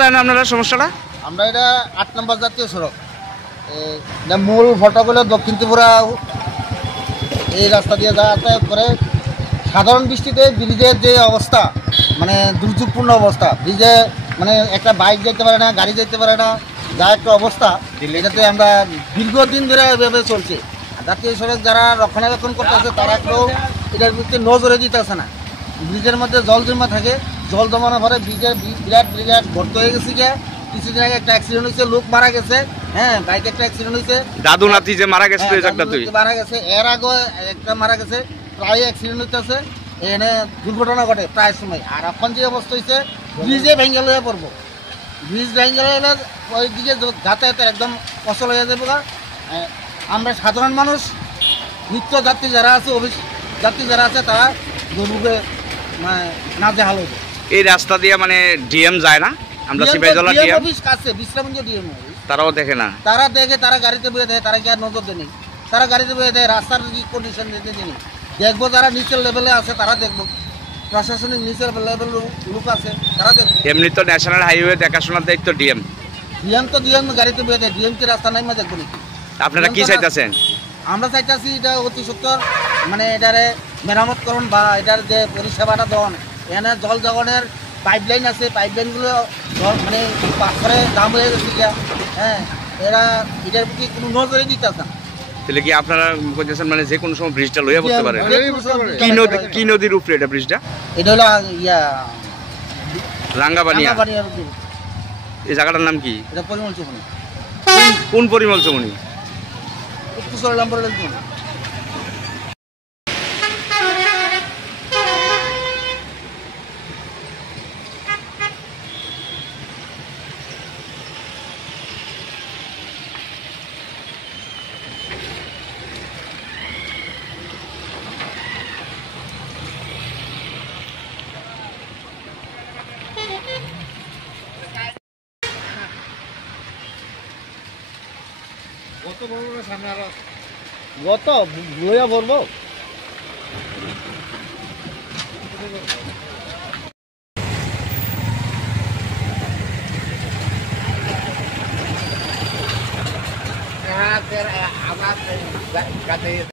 জানেন আপনারা সমস্যাটা? আমরা এটা ৮ নম্বর জাতীয় সড়ক, মূল ফটকগুলো দক্ষিণ ত্রিপুরা এই রাস্তা দিয়ে যাতায়াত করে। সাধারণ বৃষ্টিতে ব্রিজের যে অবস্থা, মানে দুর্যোগপূর্ণ অবস্থা, ব্রিজে মানে একটা বাইক যেতে পারে না, গাড়ি যেতে পারে না, যা একটা অবস্থা। এটাতে আমরা দীর্ঘদিন ধরে এভাবে চলছে। জাতীয় সড়ক যারা রক্ষণাবেক্ষণ করতে আছে তারা কেউ এটার প্রতি নজরে দিতেছে না। ব্রিজের মধ্যে জল জমা থাকে, জল জমানোর পরে ব্রিজের বিরাট ভর্তি হয়ে গেছে। গিয়ে কিছুদিন আগে একটা অ্যাক্সিডেন্ট হয়েছে, লোক মারা গেছে। হ্যাঁ, বাইকে একটা অ্যাক্সিডেন্ট হয়েছে, দাদু নাতি যে মারা গেছে মারা গেছে। এর আগে একটা মারা গেছে, প্রায় অ্যাক্সিডেন্ট হইতেছে, এখানে দুর্ঘটনা ঘটে প্রায় সময়। আর এখন যে অবস্থা হয়েছে, ব্রিজে ভেঙে লয়ে পড়বো, ব্রিজ ভেঙে লয়ে ওই দিকে যাতায়াতের একদম অচল হয়ে যাবে। আমরা সাধারণ মানুষ, নিত্য যাত্রী যারা আছে, যাত্রী যারা আছে, তারা দুর্ভোগে নাজেহাল হয়ে যায়। এই রাস্তা দিয়ে মানে ডিএম যায় না? আমরা সিপাহীজলা ডিএম অফিস কাছে বিশ্রামগঞ্জ ডিএম তারাও দেখে না। তারা দেখে, তারা গাড়িতে বয়ে দেয়, তারা কি আর নজর দেয়নি? তারা গাড়িতে বয়ে দেয়, রাস্তার কি কন্ডিশন দিতে জানি। দেখবো যারা নিচের লেভেলে আছে তারা দেখবো, প্রশাসনিক নিচের লেভেল লোক আছে তারা দেখবো। এমনি তো ন্যাশনাল হাইওয়ে দেখাশোনার দায়িত্ব ডিএম। ডিএম গাড়িতে বয়ে দেয়, ডিএম কি রাস্তা নাই মা দেখবো নাকি? আপনারা কি চাইতেছেন? আমরা চাইতেছি এটা অতি সত্তর মানে এটারে মেরামত করুন, বা এটার যে পরিষেবাটা দেন। এখানে জল জগনের পাইপলাইন আছে, পাইপলাইনগুলো মানে পাথরে দাম হয়ে গেছে। হ্যাঁ, এরা এটার প্রতি কোনো নজরে দিতেছে না। তাহলে কি আপনারা বলতেছেন মানে যে কোনো সময় ব্রিজটা লইয়া পড়তে পারে? কি নদীর উপরে এটা ব্রিজটা? এটা হলো রাঙ্গাবানিয়া। এই জায়গাটার নাম কি? এটা পরিমল চৌমনি। কোন পরিমল চৌমনি? একটু সরে নম্বর লিখুন। গত লইয়া পড়বো।